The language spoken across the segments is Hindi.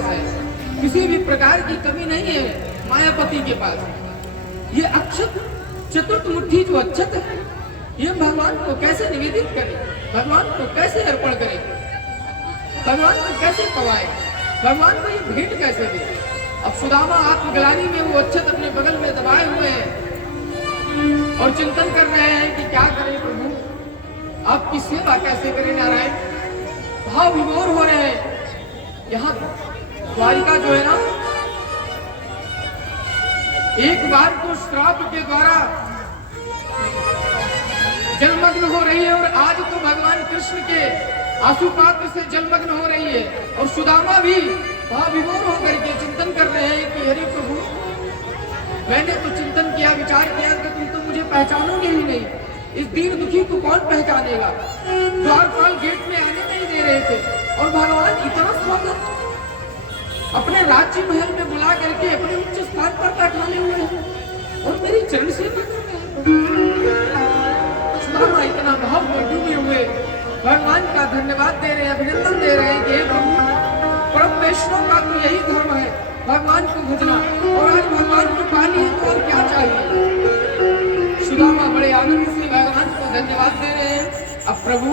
पास है, किसी भी प्रकार की कमी नहीं है मायापति के पास। ये अक्षत चतुर्थ मुट्ठी जो अक्षत है, ये भगवान को कैसे निवेदित करें, भगवान को कैसे अर्पण करें, भगवान को कैसे पवाए, भगवान को ये भेंट कैसे दे। अब सुदामा आत्मग्लानि में वो अक्षत अपने बगल में दबाए हुए हैं और चिंतन कर रहे हैं कि क्या करें प्रभु, आपकी सेवा कैसे करें नारायण। भाव विभोर हो रहे हैं। यहाँ द्वारिका जो है ना, एक बार तो श्राप के द्वारा जलमग्न हो रही है और आज तो भगवान कृष्ण के आशुपात्र से जलमग्न हो रही है। और सुदामा भी भाव विभोर होकर के चिंतन कर रहे हैं कि अरे प्रभु, मैंने तो चिंतन किया, विचार किया कि तुम तो मुझे पहचानोगे ही नहीं, इस दीन दुखी को कौन पहचानेगा। द्वारपाल गेट में आने नहीं दे रहे थे और भगवान इतना स्वागत अपने राज्य महल में बुला करके अपने उच्च स्थान पर बैठाने हुए हैं और मेरी चरण सेवा कर रहे हैं। सुदामा इतना भाव में डूबे हुए भगवान का धन्यवाद दे रहे हैं, अभिनंदन दे रहे हैं कि हे प्रभु, परम वैष्णव का तो यही धर्म है, भगवान को भजना, और आज भगवान को पा लिए तो और क्या चाहिए। सुदामा बड़े आनंद से भगवान को धन्यवाद दे रहे हैं। अब प्रभु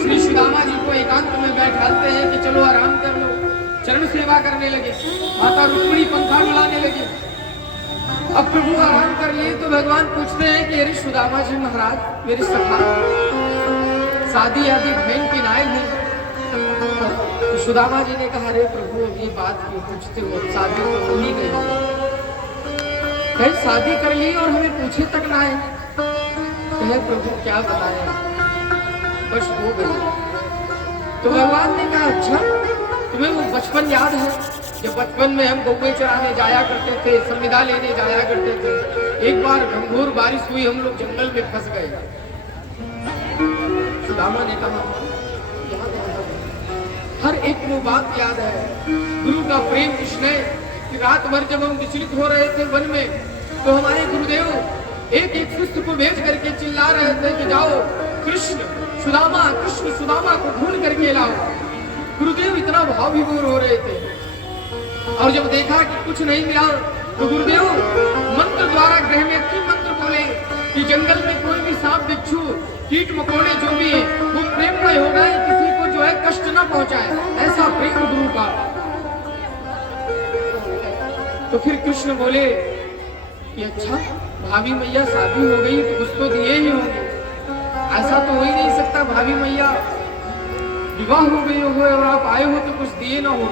श्री सुदामा जी को एकांत में बैठाते हैं कि चलो आराम कर लो, चरण सेवा करने लगे। माता रुक्मिणी पंखा डुलाने लगे। अब प्रभु आराम कर लिए तो भगवान पूछते हैं कि अरे सुदामा जी महाराज, मेरी सखा शादी आदि बहन की नायक है। तो सुदामा जी ने कहा, अरे प्रभु ये बात क्यों पूछते हो, शादी तो हो ही गई, कहीं शादी कर ली और हमें पूछे तक ना है। कहे प्रभु क्या बताएं, बस हो गई। तो भगवान ने कहा, अच्छा तुम्हें वो बचपन याद है जब बचपन में हम गौवे चराने जाया करते थे, संविदा लेने जाया करते थे, एक बार घंघोर बारिश हुई, हम लोग जंगल में फंस गए। सुदामा ने कहा, हर एक वो बात याद है, गुरु का प्रेम स्नेह कि रात भर जब हम विचलित हो रहे थे वन में, तो हमारे गुरुदेव एक एक शिष्य को भेज करके चिल्ला रहे थे कि जाओ कृष्ण सुदामा को ढूंढ करके लाओ। गुरुदेव इतना भाव विभोर हो रहे थे और जब देखा कि कुछ नहीं मिला तो गुरुदेव मंत्र द्वारा गृह में की मंत्र बोले कि जंगल में कोई भी सांप बिच्छू कीट मकोड़े जो भी है वो प्रेममय हो गए, किसी को जो है कष्ट न पहुंचाए, ऐसा प्रेम गुरु का। तो फिर कृष्ण बोले कि अच्छा भाभी मैया शादी हो गई तो कुछ तो दिए ही होंगे, ऐसा तो हो ही नहीं सकता भाभी मैया विवाह हो गई हो और आप आए हो तो कुछ दिए ना हो।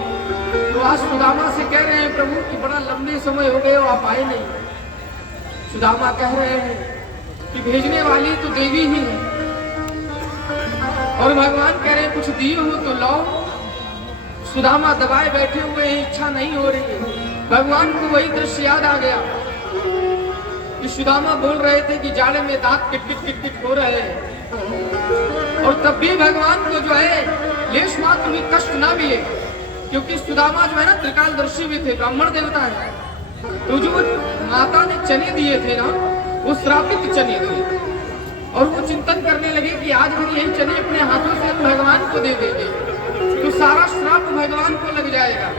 तो आज सुदामा से कह रहे हैं प्रभु कि बड़ा लंबे समय हो गए और आप आए नहीं। सुदामा कह रहे हैं कि भेजने वाली तो देवी ही है और भगवान कह रहे हैं कुछ दिए हो तो लाओ। सुदामा दबाए बैठे हुए हैं, इच्छा नहीं हो रही है। भगवान को वही दृश्य याद आ गया कि सुदामा बोल रहे थे कि जाड़े में दांत किट हो रहे हैं और तब भी भगवान को जो है लेश मात्र भी कष्ट ना मिले, क्योंकि सुदामा जो है ना त्रिकालदर्शी भी थे, ब्राह्मण देवता है। तो जो माता ने चने दिए थे ना वो श्रापित चने थे और वो चिंतन करने लगे कि आज हम यही चने अपने हाथों से हम भगवान को दे देंगे तो सारा श्राप भगवान को लग जाएगा।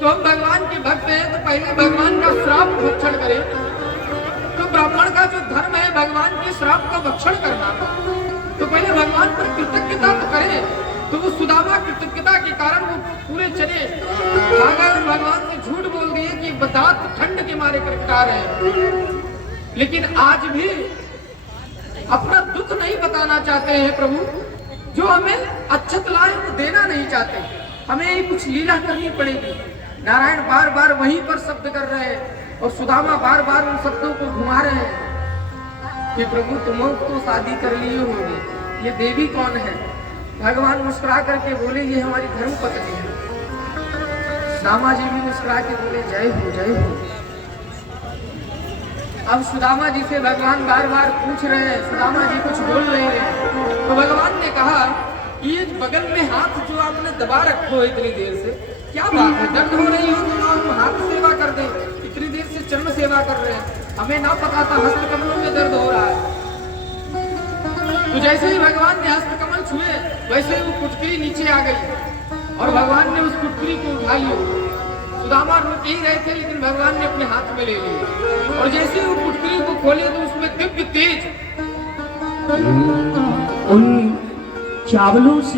तो हम भगवान के भक्त हैं तो पहले भगवान का श्राप भक्षण करें। तो ब्राह्मण का जो धर्म है भगवान के श्राप का भक्षण करना, तो पहले भगवान पर कृतज्ञता तो करें। तो वो सुदामा कृतज्ञता के कारण वो पूरे चने खा गए और भगवान से झूठ बोल दिए कि दांत ठंड के मारे करकटा रहे हैं। लेकिन आज भी अपना दुख नहीं बताना चाहते हैं प्रभु, जो हमें अच्छत लाए वो देना नहीं चाहते, हमें कुछ लीला करनी पड़ेगी। नारायण बार बार वहीं पर शब्द कर रहे हैं और सुदामा बार बार उन शब्दों को घुमा रहे हैं कि प्रभु तुम तो शादी कर लिए होगी, ये देवी कौन है। भगवान मुस्कुरा करके बोले ये हमारी धर्म पत्नी है। सुदामा जी भी मुस्कुरा के बोले जय हो जय हो। अब सुदामा जी से भगवान बार बार पूछ रहे हैं, सुदामा जी कुछ बोल नहीं रहे। तो भगवान ने कहा ये बगल में हाथ जो आपने दबा रखो है इतनी देर से, क्या बात है, दर्द हो रही हो तो हम हाथ सेवा कर दें, इतनी देर से चरण सेवा कर रहे हैं, हमें ना पता था हस्त कमलों में दर्द हो रहा है। तो जैसे ही भगवान ने हस्त कमल छुए वैसे ही वो कुटकी नीचे आ गई और भगवान ने उस फुटकरी को उठा लिया। सुदामा रोक ही रहे थे लेकिन भगवान ने अपने हाथ में ले लिया और जैसे ही वो फुटकरी को खोले तो उसमें दिव्य तेज उन चावलों से